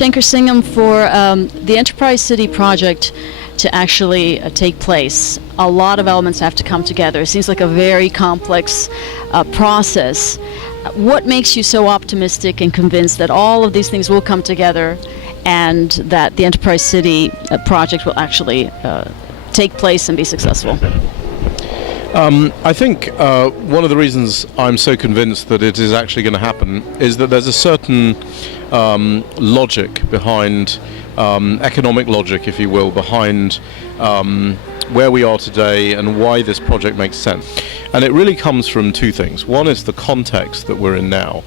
Shanker Singham, for the Enterprise City project to actually take place, a lot of elements have to come together. It seems like a very complex process. What makes you so optimistic and convinced that all of these things will come together and that the Enterprise City project will actually take place and be successful? I think one of the reasons I'm so convinced that it is actually going to happen is that there's a certain logic behind, economic logic, if you will, behind where we are today and why this project makes sense. And it really comes from two things. One is the context that we're in now.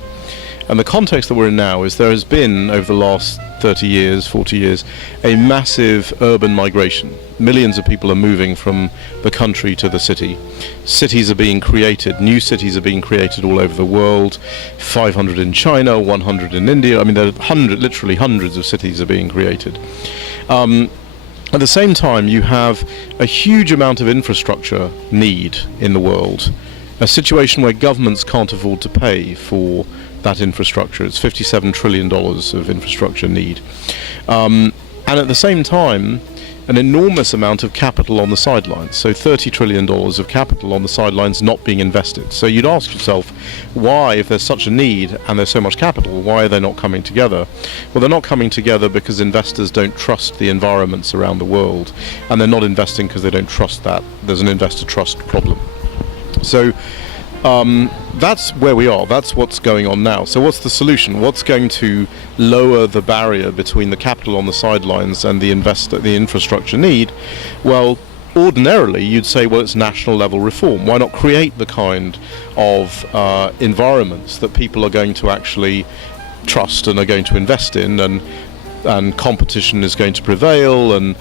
And the context that we're in now is there has been, over the last 30 years, 40 years, a massive urban migration. Millions of people are moving from the country to the city. Cities are being created, new cities are being created all over the world. 500 in China, 100 in India. I mean, there are literally hundreds of cities are being created. At the same time, you have a huge amount of infrastructure need in the world. A situation where governments can't afford to pay for that infrastructure. It's $57 trillion of infrastructure need. And at the same time, an enormous amount of capital on the sidelines. So $30 trillion of capital on the sidelines not being invested. So you'd ask yourself, why, if there's such a need and there's so much capital, why are they not coming together? Well, they're not coming together because investors don't trust the environments around the world. And they're not investing because they don't trust that. There's an investor trust problem. So that's where we are. That's what's going on now. So what's the solution? What's going to lower the barrier between the capital on the sidelines and the infrastructure need? Well, ordinarily you'd say, well, it's national level reform. Why not create the kind of environments that people are going to actually trust and are going to invest in, and competition is going to prevail, and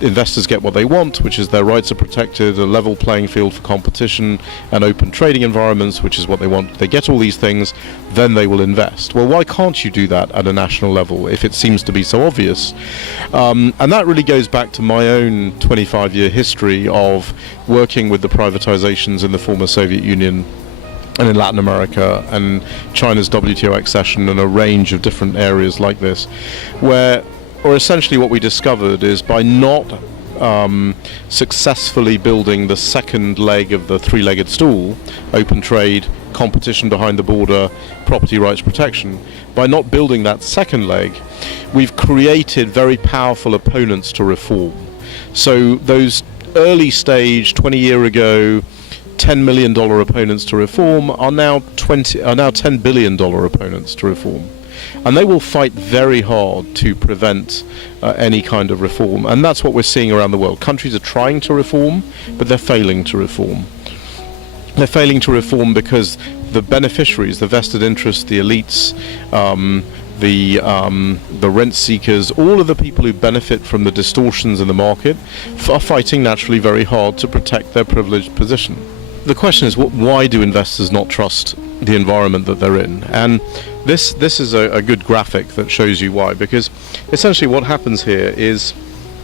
investors get what they want, which is their rights are protected, a level playing field for competition, and open trading environments, which is what they want. They get all these things, then they will invest. Well, why can't you do that at a national level if it seems to be so obvious? And that really goes back to my own 25-year history of working with the privatizations in the former Soviet Union and in Latin America and China's WTO accession and a range of different areas like this, where essentially what we discovered is by not successfully building the second leg of the three-legged stool, open trade, competition behind the border, property rights protection, by not building that second leg, we've created very powerful opponents to reform. So those early stage, 20-year ago, $10 million opponents to reform are now $10 billion opponents to reform. And they will fight very hard to prevent any kind of reform. And that's what we're seeing around the world. Countries are trying to reform, but they're failing to reform. They're failing to reform because the beneficiaries, the vested interests, the elites, the rent seekers, all of the people who benefit from the distortions in the market are fighting naturally very hard to protect their privileged position. The question is, why do investors not trust the environment that they're in? And this is a good graphic that shows you why, because essentially what happens here is,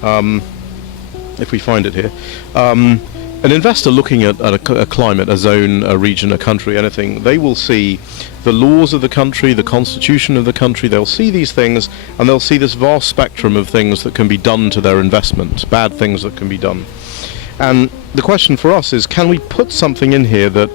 if we find it here, an investor looking at a climate, a zone, a region, a country, anything, they will see the laws of the country, the constitution of the country. They'll see these things, and they'll see this vast spectrum of things that can be done to their investment, bad things that can be done. And the question for us is, can we put something in here that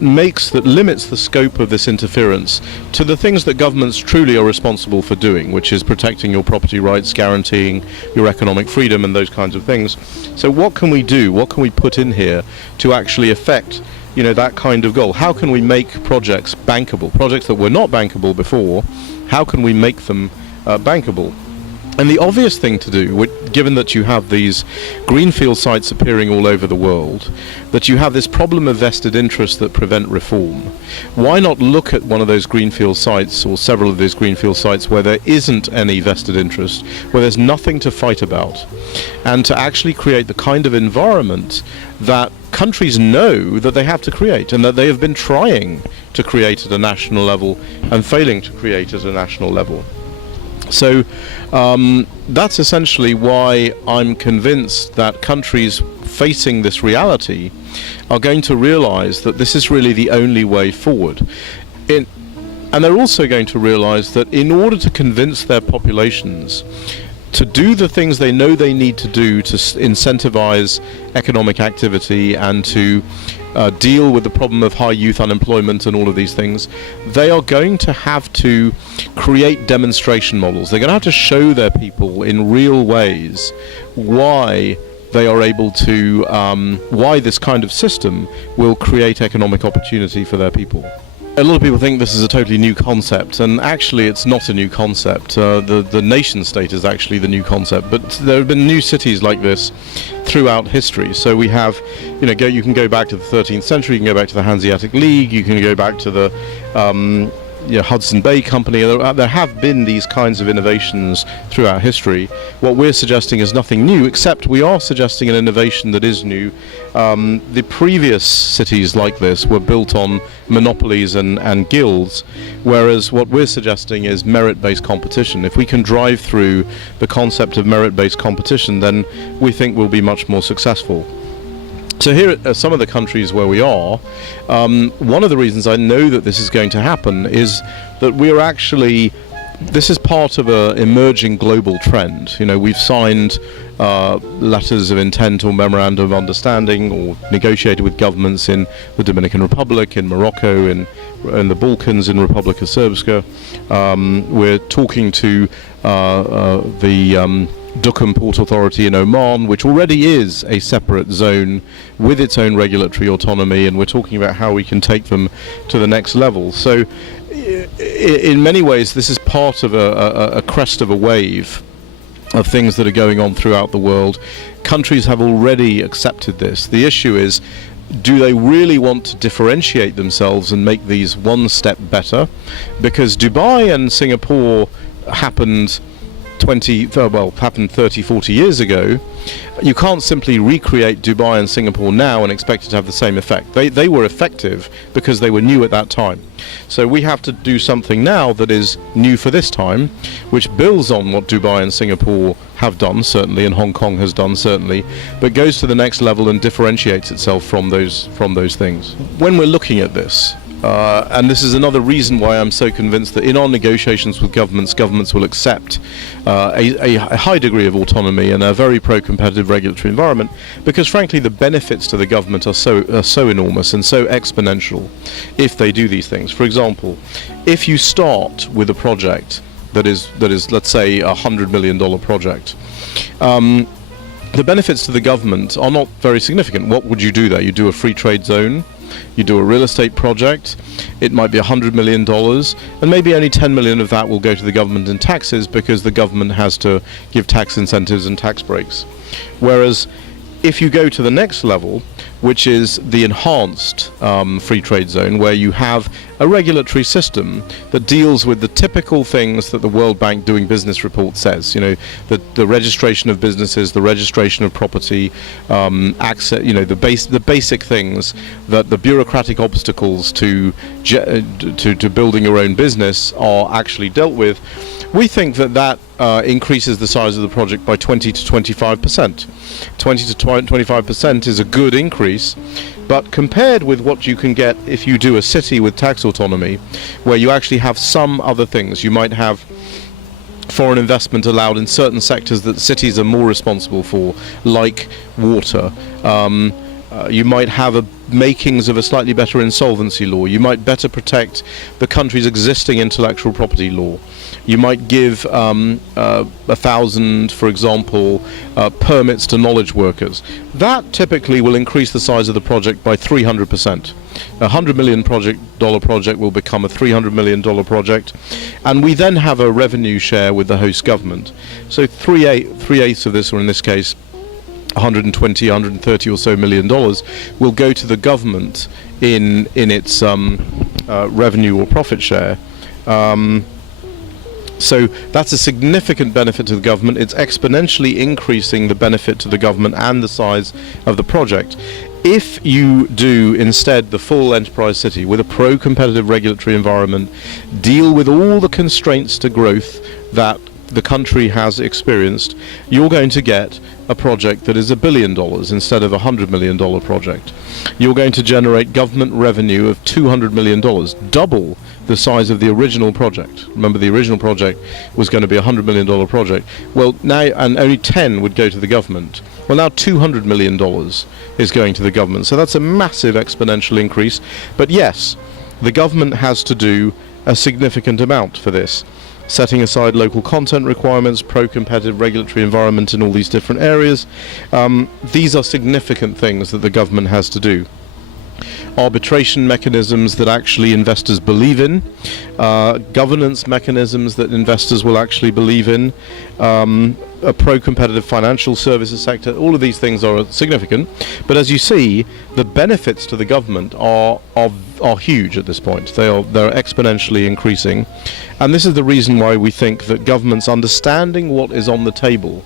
limits the scope of this interference to the things that governments truly are responsible for doing, which is protecting your property rights, guaranteeing your economic freedom and those kinds of things. So what can we do? What can we put in here to actually affect, that kind of goal? How can we make projects bankable? Projects that were not bankable before, how can we make them bankable? And the obvious thing to do, given that you have these greenfield sites appearing all over the world, that you have this problem of vested interests that prevent reform, why not look at one of those greenfield sites, or several of those greenfield sites, where there isn't any vested interest, where there's nothing to fight about, and to actually create the kind of environment that countries know that they have to create, and that they have been trying to create at a national level and failing to create at a national level. So that's essentially why I'm convinced that countries facing this reality are going to realize that this is really the only way forward. And they're also going to realize that in order to convince their populations to do the things they know they need to do to incentivize economic activity and to deal with the problem of high youth unemployment and all of these things, they are going to have to create demonstration models. They're going to have to show their people in real ways why they are able to, why this kind of system will create economic opportunity for their people. A lot of people think this is a totally new concept, and actually it's not a new concept. The nation state is actually the new concept, but there have been new cities like this throughout history. So we have, you can go back to the 13th century, you can go back to the Hanseatic League, you can go back to the Hudson Bay Company. There have been these kinds of innovations throughout history. What we're suggesting is nothing new, except we are suggesting an innovation that is new. The previous cities like this were built on monopolies and guilds, whereas what we're suggesting is merit-based competition. If we can drive through the concept of merit-based competition, then we think we'll be much more successful. So here are some of the countries where we are. One of the reasons I know that this is going to happen is that we're actually, this is part of an emerging global trend. We've signed letters of intent or memorandum of understanding or negotiated with governments in the Dominican Republic, in Morocco, in the Balkans, in Republic of Srpska. We're talking to the Duqm Port Authority in Oman, which already is a separate zone with its own regulatory autonomy, and we're talking about how we can take them to the next level. So in many ways this is part of a crest of a wave of things that are going on throughout the world. Countries have already accepted this. The issue is, do they really want to differentiate themselves and make these one step better? Because Dubai and Singapore happened 30, 40 years ago. You can't simply recreate Dubai and Singapore now and expect it to have the same effect. They were effective because they were new at that time. So we have to do something now that is new for this time, which builds on what Dubai and Singapore have done, certainly, and Hong Kong has done, certainly, but goes to the next level and differentiates itself from those things. When we're looking at this, and this is another reason why I'm so convinced that in our negotiations with governments will accept a high degree of autonomy and a very pro-competitive regulatory environment, because frankly the benefits to the government are so enormous and so exponential if they do these things. For example, if you start with a project that is let's say $100 million project, the benefits to the government are not very significant. What would you do there? You do a free trade zone, you do a real estate project, it might be $100 million, and maybe only 10 million of that will go to the government in taxes, because the government has to give tax incentives and tax breaks. Whereas if you go to the next level, which is the enhanced free trade zone, where you have a regulatory system that deals with the typical things that the World Bank Doing Business report says, the registration of businesses, the registration of property, access, the basic things, that the bureaucratic obstacles to building your own business are actually dealt with. We think that increases the size of the project by 20 to 25%. 20 to 25% is a good increase, but compared with what you can get if you do a city with tax autonomy, where you actually have some other things, you might have foreign investment allowed in certain sectors that cities are more responsible for, like water. You might have makings of a slightly better insolvency law. You might better protect the country's existing intellectual property law. You might give 1,000, for example, permits to knowledge workers. That typically will increase the size of the project by 300%. A $100 million project will become a $300 million project, and we then have a revenue share with the host government. So three-eighths of this, or in this case 120, 130 or so million dollars, will go to the government in its revenue or profit share. So that's a significant benefit to the government. It's exponentially increasing the benefit to the government and the size of the project. If you do instead the full enterprise city with a pro-competitive regulatory environment, deal with all the constraints to growth that the country has experienced, you're going to get a project that is $1 billion instead of a $100 million project. You're going to generate government revenue of $200 million, double the size of the original project. Remember, the original project was going to be a $100 million project. Well, now, and only 10 would go to the government. Well, now $200 million is going to the government. So that's a massive exponential increase. But yes, the government has to do a significant amount for this, setting aside local content requirements, pro-competitive regulatory environment in all these different areas. These are significant things that the government has to do. Arbitration mechanisms that actually investors believe in, governance mechanisms that investors will actually believe in, a pro-competitive financial services sector. All of these things are significant, but as you see, the benefits to the government are huge at this point. They're exponentially increasing, and this is the reason why we think that governments understanding what is on the table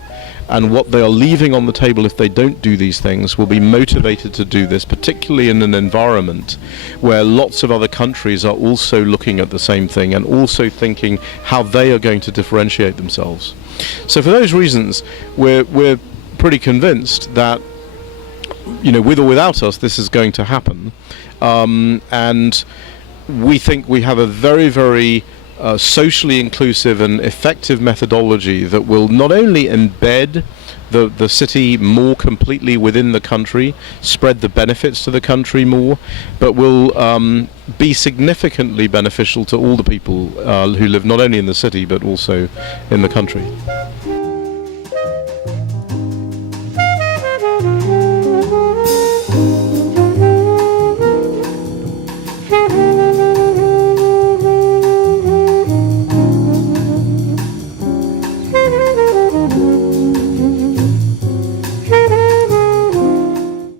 and what they are leaving on the table if they don't do these things will be motivated to do this, particularly in an environment where lots of other countries are also looking at the same thing and also thinking how they are going to differentiate themselves. So for those reasons, we're pretty convinced that, you know, with or without us, this is going to happen, and we think we have a very, very socially inclusive and effective methodology that will not only embed the city more completely within the country, spread the benefits to the country more, but will be significantly beneficial to all the people who live not only in the city but also in the country.